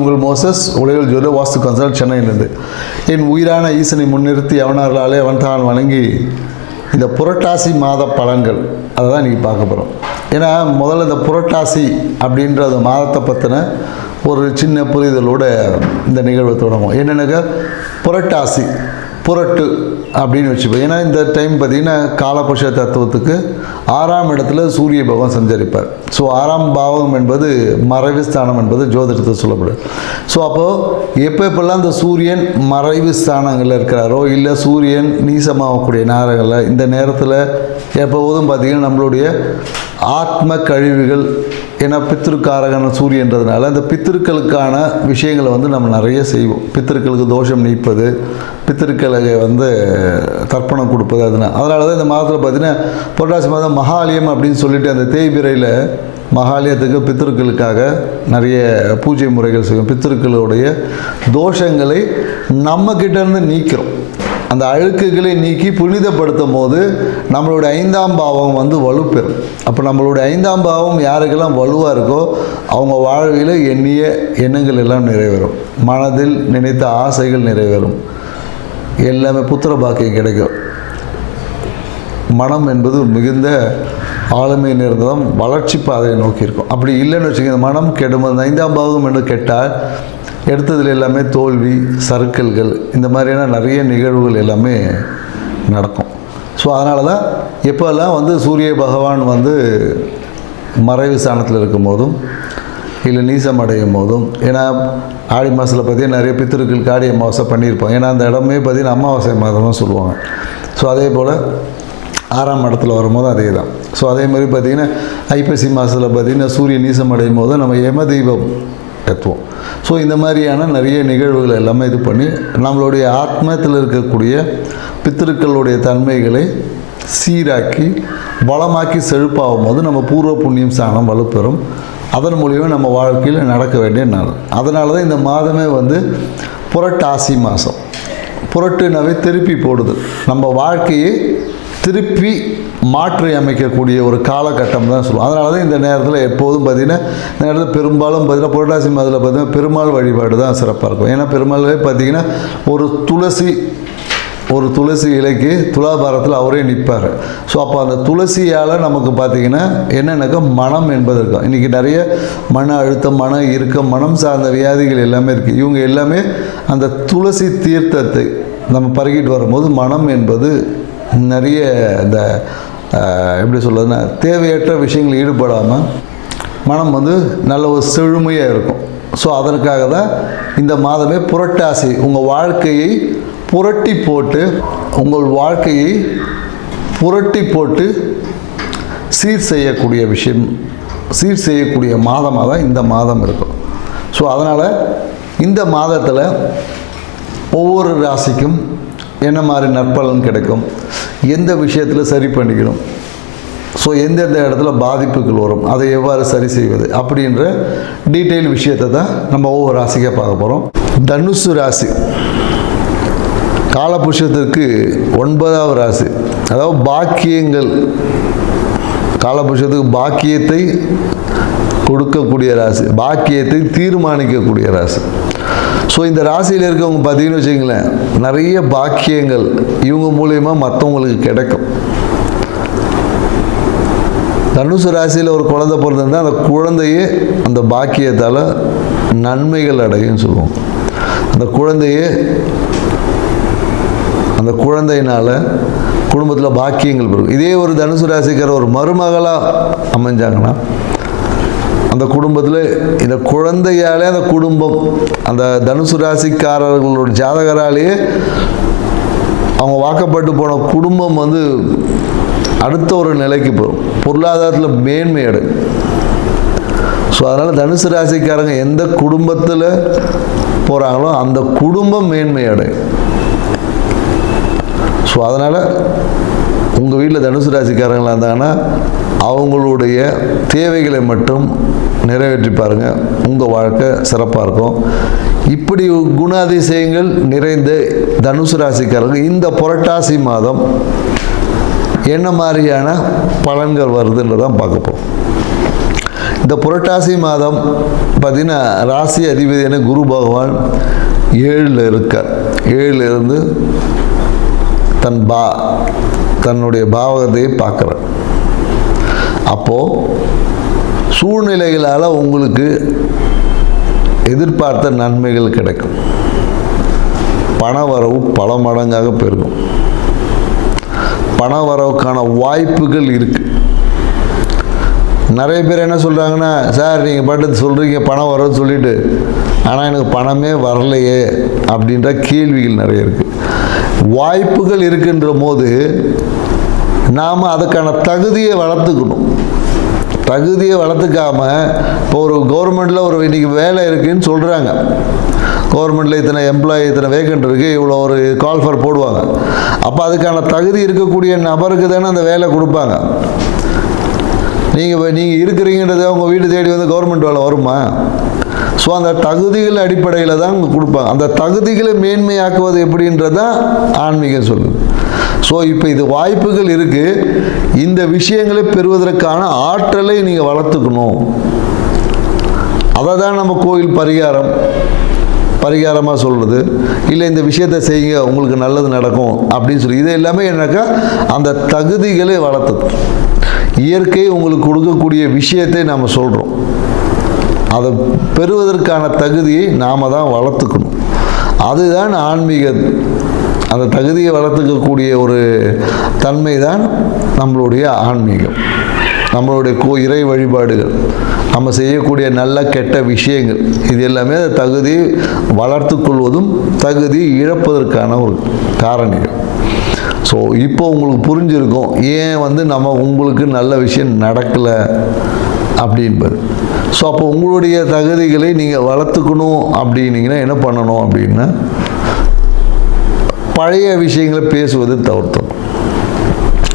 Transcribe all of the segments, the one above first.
உங்கள் மோசஸ், உலகில் ஜோதி வாஸ்து கன்சல்ட், சென்னையிலிருந்து. என் உயிரான ஈசனை முன்னிறுத்தி அவனார்களாலே அவன் தான் வணங்கி இந்த புரட்டாசி மாத பலன்கள் அதை தான் இன்றைக்கி பார்க்க போகிறோம். ஏன்னா முதல்ல இந்த புரட்டாசி அப்படின்ற அந்த மாதத்தை பற்றின ஒரு சின்ன புரிதலோட இந்த நிகழ்வை தொடங்கும். என்னென்னாக்கா புரட்டாசி, புரட்டு அப்படின்னு வச்சுப்போம். ஏன்னா இந்த டைம் பார்த்திங்கன்னா காலபுருஷ தத்துவத்துக்கு 6ஆம் இடத்துல சூரிய பகவான் சஞ்சரிப்பார். ஸோ 6ஆம் பாவம் என்பது மறைவு ஸ்தானம் என்பது ஜோதிடத்தை சொல்லப்படும். ஸோ அப்போது எப்போல்லாம் இந்த சூரியன் மறைவு ஸ்தானங்களில் இருக்கிறாரோ, இல்லை சூரியன் நீசமாகக்கூடிய நேரங்களில், இந்த நேரத்தில் எப்போதும் பார்த்திங்கன்னா நம்மளுடைய ஆத்ம கழிவுகள், ஏன்னா பித்திருக்காரகன சூரியன்றதுனால அந்த பித்திருக்களுக்கான விஷயங்களை நம்ம நிறைய செய்வோம். பித்திருக்களுக்கு தோஷம் நீப்பது, பித்திருக்களுக்கு தர்ப்பணம் கொடுப்பது. அதனால தான் இந்த மாதத்தில் பார்த்திங்கன்னா புரட்டாசி மாதம் மகாலயம் அப்படின்னு சொல்லிட்டு அந்த தேய்பிரையில் மகாலயத்துக்கு பித்திருக்களுக்காக நிறைய பூஜை முறைகள் செய்வோம். பித்திருக்களுடைய தோஷங்களை நம்மக்கிட்டேருந்து நீக்கிறோம். அந்த அழுக்குகளை நீக்கி புனிதப்படுத்தும் போது நம்மளுடைய 5ஆம் பாவம் வலுப்பெறும். அப்போ நம்மளுடைய 5ஆம் பாவம் யாருக்கெல்லாம் வலுவாக இருக்கோ அவங்க வாழ்வில் எண்ணிய எண்ணங்கள் எல்லாம் நிறைவேறும், மனதில் நினைத்த ஆசைகள் நிறைவேறும், எல்லாமே புத்திர பாக்கியம் கிடைக்கும். மனம் என்பது மிகுந்த ஆளுமை நிறைந்ததும் வளர்ச்சி பாதையை நோக்கி இருக்கும். அப்படி இல்லைன்னு வச்சுக்கோங்க, மனம் கெடும். அந்த 5ஆம் பாவம் என்று கெட்டால் எடுத்ததில் எல்லாமே தோல்வி, சறுக்கல்கள், இந்த மாதிரியான நிறைய நிகழ்வுகள் எல்லாமே நடக்கும். ஸோ அதனால தான் எப்போல்லாம் சூரிய பகவான் மறைவு ஸ்தானத்தில் இருக்கும் போதும் இல்லை நீசம் அடையும் போதும், ஏன்னா ஆடி மாதத்தில் பார்த்திங்கன்னா நிறைய பித்திருக்களுக்கு ஆடி அமாவாசை பண்ணியிருப்போம். ஏன்னா அந்த இடமே பார்த்திங்கன்னா அமாவாசை மாதமாக சொல்லுவாங்க. ஸோ அதே போல் 6ஆம் இடத்துல வரும்போது அதே தான். ஸோ அதே மாதிரி பார்த்திங்கன்னா ஐப்பசி மாதத்தில் பார்த்திங்கன்னா சூரிய நீசம் அடையும் போது நம்ம யம தெய்வம் ஏற்றுவோம். ஸோ இந்த மாதிரியான நிறைய நிகழ்வுகள் எல்லாமே இது பண்ணி நம்மளுடைய ஆத்மத்தில் இருக்கக்கூடிய பித்திருக்களுடைய தன்மைகளை சீராக்கி வளமாக்கி செழிப்பாகும் போது நம்ம பூர்வ புண்ணியம் ஸ்தானம் வலுப்பெறும். அதன் மூலியமாக நம்ம வாழ்க்கையில் நடக்க வேண்டிய நாள். அதனால தான் இந்த மாதமே புரட்டாசி மாதம். புரட்டுனாவே திருப்பி போடுது, நம்ம வாழ்க்கையை திருப்பி மாற்றி அமைக்கக்கூடிய ஒரு காலகட்டம் தான் சொல்லுவோம். அதனால தான் இந்த நேரத்தில் எப்போதும் பார்த்திங்கன்னா இந்த நேரத்தில் பெரும்பாலும் பார்த்திங்கன்னா புரட்டாசி மாதத்தில் பார்த்திங்கன்னா பெருமாள் வழிபாடு தான் சிறப்பாக இருக்கும். ஏன்னா பெருமாளே பார்த்திங்கன்னா ஒரு துளசி இலைக்கு துலாபாரத்தில் அவரே நிற்பார். ஸோ அப்போ அந்த துளசியால் நமக்கு பார்த்திங்கன்னா என்னென்னாக்கா மனம் என்பது இருக்கும். இன்றைக்கி நிறைய மன அழுத்தம், மன இறுக்கம், மனம் சார்ந்த வியாதிகள் எல்லாமே இருக்குது. இவங்க எல்லாமே அந்த துளசி தீர்த்தத்தை நம்ம பருகிட்டு வரும்போது மனம் என்பது நிறைய இந்த எப்படி சொல்கிறதுன்னா தேவையற்ற விஷயங்கள் ஈடுபடாமல் மனம் நல்ல ஒரு செழுமையாக இருக்கும். ஸோ அதற்காக தான் இந்த மாதமே புரட்டாசி. உங்கள் வாழ்க்கையை புரட்டி போட்டு சீர் செய்யக்கூடிய விஷயம், சீர் செய்யக்கூடிய மாதமாக தான் இந்த மாதம் இருக்கும். ஸோ அதனால் இந்த மாதத்தில் ஒவ்வொரு ராசிக்கும் என்ன மாதிரி நற்பலன் கிடைக்கும், எந்த விஷயத்தில் சரி பண்ணிக்கணும், ஸோ எந்தெந்த இடத்துல பாதிப்புகள் வரும், அதை எவ்வாறு சரி செய்வது அப்படின்ற டீட்டெயில் விஷயத்தை தான் நம்ம ஒவ்வொரு ராசிக்காக பார்க்க போகிறோம். தனுசு ராசி காலபுருஷத்திற்கு 9ஆவது ராசி. அதாவது பாக்கியங்கள், காலபுருஷத்துக்கு பாக்கியத்தை கொடுக்கக்கூடிய ராசி, பாக்கியத்தை தீர்மானிக்கக்கூடிய ராசி. ஸோ இந்த ராசியில் இருக்கவங்க பார்த்தீங்கன்னு வச்சுங்களேன், நிறைய பாக்கியங்கள் இவங்க மூலயமா மற்றவங்களுக்கு கிடைக்கும். தனுசு ராசியில் ஒரு குழந்தை பிறந்திருந்தால் அந்த குழந்தையே அந்த பாக்கியத்தால் நன்மைகள் அடையும் சொல்லுவோம். அந்த குழந்தையினால் குடும்பத்தில் பாக்கியங்கள் பெறும். இதே ஒரு தனுசு ராசிக்கார ஒரு மருமகளாக அமைஞ்சாங்கன்னா அந்த குடும்பத்தில் இந்த குழந்தையாலே அந்த குடும்பம், அந்த தனுசு ராசிக்காரர்களோட ஜாதகராலேயே அவங்க வாக்கப்பட்டு போன குடும்பம் அடுத்த ஒரு நிலைக்கு போகும், பொருளாதாரத்தில் மேன்மை அடையும். ஸோ அதனால் தனுசு ராசிக்காரங்க எந்த குடும்பத்தில் போகிறாங்களோ அந்த குடும்பம் மேன்மை அடையும். ஸோ அதனால் உங்கள் வீட்டில் தனுசு ராசிக்காரங்களாக இருந்தாங்கன்னா அவங்களுடைய தேவைகளை மட்டும் நிறைவேற்றி பாருங்கள், உங்கள் வாழ்க்கை சிறப்பாக இருக்கும். இப்படி குணாதிசயங்கள் நிறைந்த தனுசு ராசிக்காரங்க இந்த புரட்டாசி மாதம் என்ன மாதிரியான பலன்கள் வருதுன்றதான் பார்க்க போகிறோம். இந்த புரட்டாசி மாதம் பார்த்திங்கன்னா ராசி அதிபதியான குரு பகவான் 7ல் இருக்கார். 7ல் இருந்து தன்னுடைய பாவகத்தையே பார்க்குறார். அப்போது சூழ்நிலைகளால் உங்களுக்கு எதிர்பார்த்த நன்மைகள் கிடைக்கும். பண வரவு பல மடங்காக பெருகும். பண வரவுக்கான வாய்ப்புகள் இருக்குது. நிறைய பேர் என்ன சொல்கிறாங்கன்னா, சார் நீங்கள் பாட்டு சொல்கிறீங்க பணம் வரவுன்னு சொல்லிட்டு, ஆனால் எனக்கு பணமே வரலையே அப்படின்ற கேள்விகள் நிறைய இருக்குது. வாய்ப்புகள் இருக்கின்ற போது நாம் அதுக்கான தகுதியை வளர்த்துக்கணும். தகுதியை வளர்த்துக்காமல் இப்போ ஒரு கவர்மெண்ட்டில் ஒரு இன்றைக்கி வேலை இருக்குதுன்னு சொல்கிறாங்க, கவர்மெண்ட்டில் இத்தனை எம்ப்ளாயி இத்தனை வேக்கண்ட் இருக்குது, இவ்வளோ ஒரு கால் ஃபார் போடுவாங்க. அப்போ அதுக்கான தகுதி இருக்கக்கூடிய நபருக்கு தானே அந்த வேலை கொடுப்பாங்க. நீங்கள் இருக்கிறீங்கன்றதை உங்கள் வீடு தேடி வந்து கவர்மெண்ட் வேலை வருமா? ஸோ அந்த தகுதிகள் அடிப்படையில் தான் கொடுப்பாங்க. அந்த தகுதிகளை மேன்மையாக்குவது எப்படின்றதான் ஆன்மீகம் சொல்லுது. ஸோ இப்போ இது வாய்ப்புகள் இருக்குது. இந்த விஷயங்களை பெறுவதற்கான ஆற்றலை நீங்கள் வளர்த்துக்கணும். அதை தான் நம்ம கோயில் பரிகாரமாக சொல்கிறது. இல்லை இந்த விஷயத்தை செய்யுங்க உங்களுக்கு நல்லது நடக்கும் அப்படின்னு சொல்லி, இது எல்லாமே என்னக்கா அந்த தகுதிகளை வளர்த்தது. இயற்கை உங்களுக்கு கொடுக்கக்கூடிய விஷயத்தை நாம் சொல்கிறோம். அதை பெறுவதற்கான தகுதியை நாம் தான் வளர்த்துக்கணும். அதுதான் ஆன்மீக. அந்த தகுதியை வளர்த்துக்கக்கூடிய ஒரு தன்மை தான் நம்மளுடைய ஆன்மீகம், நம்மளுடைய இறை வழிபாடுகள், நம்ம செய்யக்கூடிய நல்ல கெட்ட விஷயங்கள், இது எல்லாமே தகுதியை வளர்த்து கொள்வதும் தகுதி இழப்பதற்கான ஒரு காரணிகள். ஸோ இப்போ உங்களுக்கு புரிஞ்சிருக்கும் ஏன் உங்களுக்கு நல்ல விஷயம் நடக்கலை அப்படின்பது. ஸோ அப்போ உங்களுடைய தகுதிகளை நீங்கள் வளர்த்துக்கணும் அப்படின்னீங்கன்னா என்ன பண்ணணும் அப்படின்னா, பழைய விஷயங்களை பேசுவது தவிர்த்தணும்.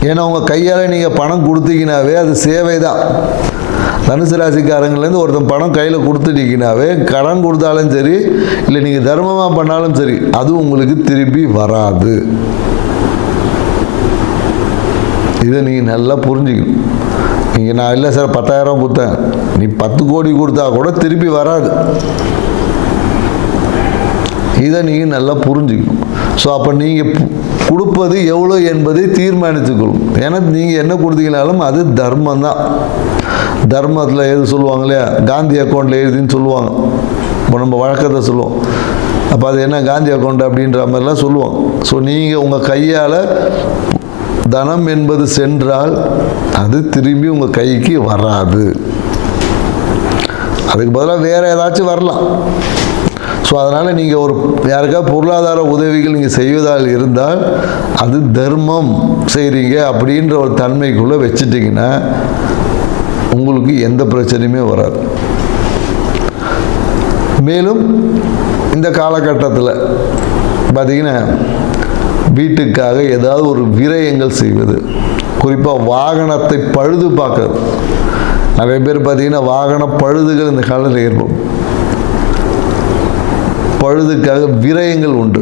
ஏன்னா உங்கள் கையால் நீங்கள் பணம் கொடுத்தீங்கன்னாவே அது சேவை தான். தனுசு ராசிக்காரங்கள்லேருந்து ஒருத்தன் பணம் கையில் கொடுத்துட்டீங்கன்னாவே, கடன் கொடுத்தாலும் சரி இல்லை நீங்கள் தர்மமாக பண்ணாலும் சரி, அது உங்களுக்கு திருப்பி வராது. இதை நீங்கள் நல்லா புரிஞ்சுக்கணும். நீங்கள் நான் இல்லை சார் 10,000 கொடுத்தேன், நீ 10 கோடி கொடுத்தா கூட திருப்பி வராது. இதை நீங்கள் நல்லா புரிஞ்சுக்கணும். ஸோ அப்போ நீங்கள் கொடுப்பது எவ்வளோ என்பதை தீர்மானித்துக்கொள்ளும். ஏன்னா நீங்கள் என்ன கொடுத்தீங்கனாலும் அது தர்மம் தான். தர்மத்தில் எது சொல்லுவாங்க இல்லையா, காந்தி அக்கௌண்ட்டில் எழுதின்னு சொல்லுவாங்க. இப்போ நம்ம வழக்கத்தை சொல்லுவோம். அப்போ அது என்ன காந்தி அக்கௌண்ட் அப்படின்ற மாதிரிலாம் சொல்லுவாங்க. ஸோ நீங்கள் உங்கள் கையால் தனம் என்பது சென்றால் அது திரும்பி உங்கள் கைக்கு வராது. அதுக்கு பதிலாக வேறு ஏதாச்சும் வரலாம். ஸோ அதனால் நீங்கள் ஒரு யாருக்காவது பொருளாதார உதவிகள் நீங்கள் செய்வதால் இருந்தால் அது தர்மம் செய்கிறீங்க அப்படின்ற ஒரு தன்மைக்குள்ளே வச்சுட்டிங்கன்னா உங்களுக்கு எந்த பிரச்சனையுமே வராது. மேலும் இந்த காலகட்டத்தில் பார்த்திங்கன்னா வீட்டுக்காக ஏதாவது ஒரு விரயங்கள் செய்வது, குறிப்பாக வாகனத்தை பழுது பார்க்கறது. நிறைய பேர் பார்த்திங்கன்னா வாகன பழுதுகள் இந்த காலத்தில் ஏற்படும். பழுதுக்காக விரயங்கள் உண்டு.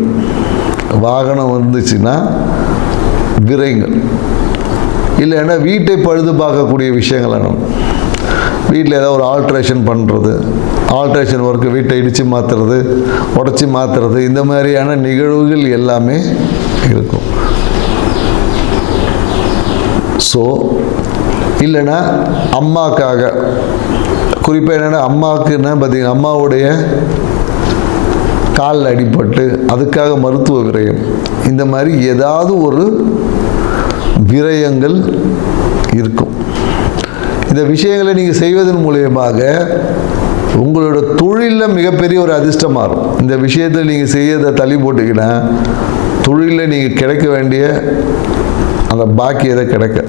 வாகனம் வந்துச்சுன்னா விரயங்கள், இல்லைன்னா வீட்டை பழுது பார்க்கக்கூடிய விஷயங்கள் என்ன, வீட்டில் ஏதாவது ஒரு ஆல்ட்ரேஷன் பண்ணுறது, ஆல்ட்ரேஷன் ஒர்க்கு, வீட்டை இடித்து மாற்றுறது, உடச்சி மாற்றுறது, இந்த மாதிரியான நிகழ்வுகள் எல்லாமே இருக்கும். ஸோ இல்லைன்னா அம்மாக்காக, குறிப்பாக என்னென்னா அம்மாவுக்குன்னா பார்த்திங்கன்னா அம்மாவுடைய காலில் அடிபட்டு அதுக்காக மருத்துவ விரயம், இந்த மாதிரி ஏதாவது ஒரு விரயங்கள் இருக்கும். இந்த விஷயங்களை நீங்கள் செய்வதன் மூலியமாக உங்களோட தொழிலில் மிகப்பெரிய ஒரு அதிர்ஷ்டம் மாறும். இந்த விஷயத்தில் நீங்கள் செய்யறதை தள்ளி போட்டிங்கன்னா தொழிலில் நீங்கள் கிடைக்க வேண்டிய அந்த பாக்கியத்தை கிடைக்க.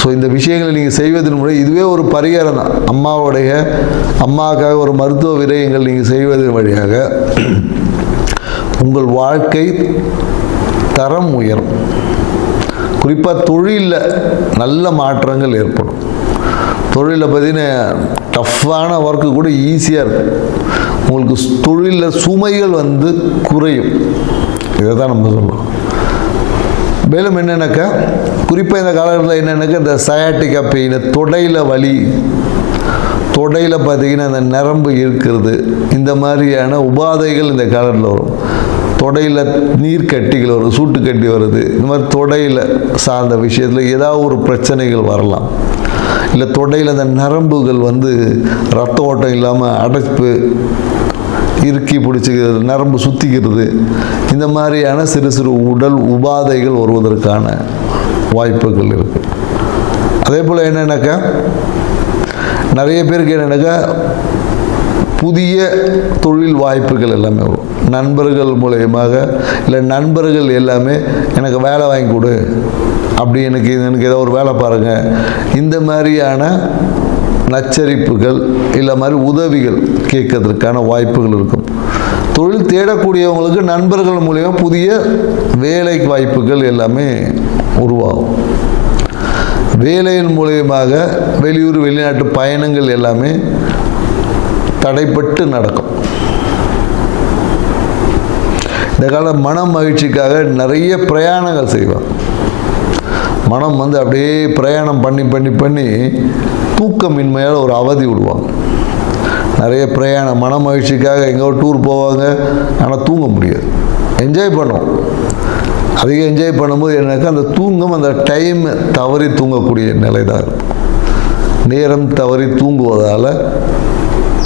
ஸோ இந்த விஷயங்களை நீங்கள் செய்வதன் மூலம் இதுவே ஒரு பரிகாரம் தான். அம்மாவுக்காக ஒரு மருத்துவ விரயங்கள் நீங்கள் செய்வதன் வழியாக உங்கள் வாழ்க்கை தரம் உயரும். குறிப்பாக தொழிலில் நல்ல மாற்றங்கள் ஏற்படும். தொழிலில் பார்த்தீங்கன்னா டஃப்பான ஒர்க்கு கூட ஈஸியாக இருக்கும். உங்களுக்கு தொழிலில் சுமைகள் குறையும். இதை தான் நம்ம சொல்லுவோம். மேலும் என்னென்னாக்கா குறிப்பாக இந்த காலகட்டத்தில் என்னென்னாக்கா இந்த சயாட்டிக்கா பெயின், தொடையில் வலி, தொடையில் பார்த்திங்கன்னா அந்த நரம்பு இருக்கிறது, இந்த மாதிரியான உபாதைகள் இந்த காலத்தில் வரும். தொடையில் நீர் கட்டிகள் வரும், சூட்டு கட்டி வருது, இந்த மாதிரி தொடையில் சார்ந்த விஷயத்தில் ஏதாவது ஒரு பிரச்சனைகள் வரலாம். இல்லை தொடையில் அந்த நரம்புகள் ரத்த ஓட்டம் இல்லாமல் அடைப்பு இறுக்கி பிடிச்சிக்கிறது, நரம்பு சுற்றிக்கிறது, இந்த மாதிரியான சிறு சிறு உடல் உபாதைகள் வருவதற்கான வாய்ப்புகள் இருக்குது. அதே போல் என்னென்னாக்கா நிறைய பேருக்கு என்னென்னாக்கா புதிய தொழில் வாய்ப்புகள் எல்லாமே வரும். நண்பர்கள் மூலயமாக, இல்லை நண்பர்கள் எல்லாமே எனக்கு வேலை வாங்கி கொடு, அப்படி எனக்கு ஏதோ ஒரு வேலை பாருங்கள், இந்த மாதிரியான நச்சரிப்புகள் இல்லை மாதிரி உதவிகள் கேட்கறதுக்கான வாய்ப்புகள் இருக்கும். தொழில் தேடக்கூடியவங்களுக்கு நண்பர்கள் மூலமாக புதிய வேலை வாய்ப்புகள் எல்லாமே உருவாகும். வேலையின் மூலயமாக வெளியூர் வெளிநாட்டு பயணங்கள் எல்லாமே தடைப்பட்டு நடக்கும். இந்த கால மன மகிழ்ச்சிக்காக நிறைய பிரயாணங்கள் செய்வாங்க. மனம் அப்படியே பிரயாணம் பண்ணி பண்ணி பண்ணி தூக்கமின்மையால் ஒரு அவதி விடுவாங்க. நிறைய பிரயாணம் மன மகிழ்ச்சிக்காக எங்கோ டூர் போவாங்க, ஆனால் தூங்க முடியாது. என்ஜாய் பண்ணுவோம், அதிகம் என்ஜாய் பண்ணும்போது என்னக்கா அந்த தூங்கம், அந்த டைம் தவறி தூங்கக்கூடிய நிலை தான் இருக்கும். நேரம் தவறி தூங்குவதால்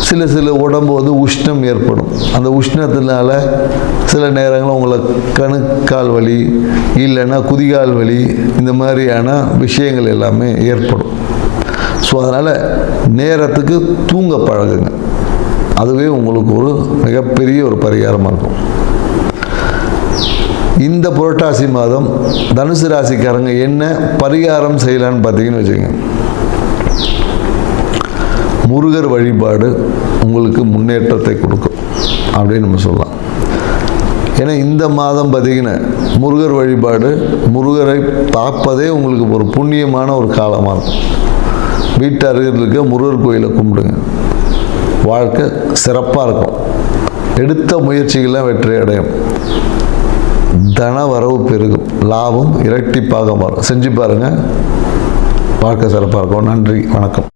சில உடம்பு உஷ்ணம் ஏற்படும். அந்த உஷ்ணத்தினால சில நேரங்களில் உங்களுக்கு கணுக்கால் வலி இல்லைன்னா குதிகால் வலி, இந்த மாதிரியான விஷயங்கள் எல்லாமே ஏற்படும். ஸோ அதனால் நேரத்துக்கு தூங்க பழகுங்க. அதுவே உங்களுக்கு ஒரு மிகப்பெரிய ஒரு பரிகாரமாக இருக்கும். இந்த புரட்டாசி மாதம் தனுசு ராசிக்காரங்க என்ன பரிகாரம் செய்யலான்னு பார்த்தீங்கன்னு வச்சுக்கோங்க. முருகர் வழிபாடு உங்களுக்கு முன்னேற்றத்தை கொடுக்கும் அப்படின்னு நம்ம சொல்லலாம். ஏன்னா இந்த மாதம் பார்த்திங்கன்னா முருகர் வழிபாடு, முருகரை பார்ப்பதே உங்களுக்கு ஒரு புண்ணியமான ஒரு காலமாக இருக்கும். வீட்டு அருகில் இருக்க முருகர் கோயிலை கும்பிடுங்க, வாழ்க்கை சிறப்பாக இருக்கும். எடுத்த முயற்சிகள்லாம் வெற்றி அடையும், தன வரவு பெருகும், லாபம் இரட்டிப்பாக மாறும். செஞ்சு பாருங்கள், வாழ்க்கை சிறப்பாக இருக்கும். நன்றி, வணக்கம்.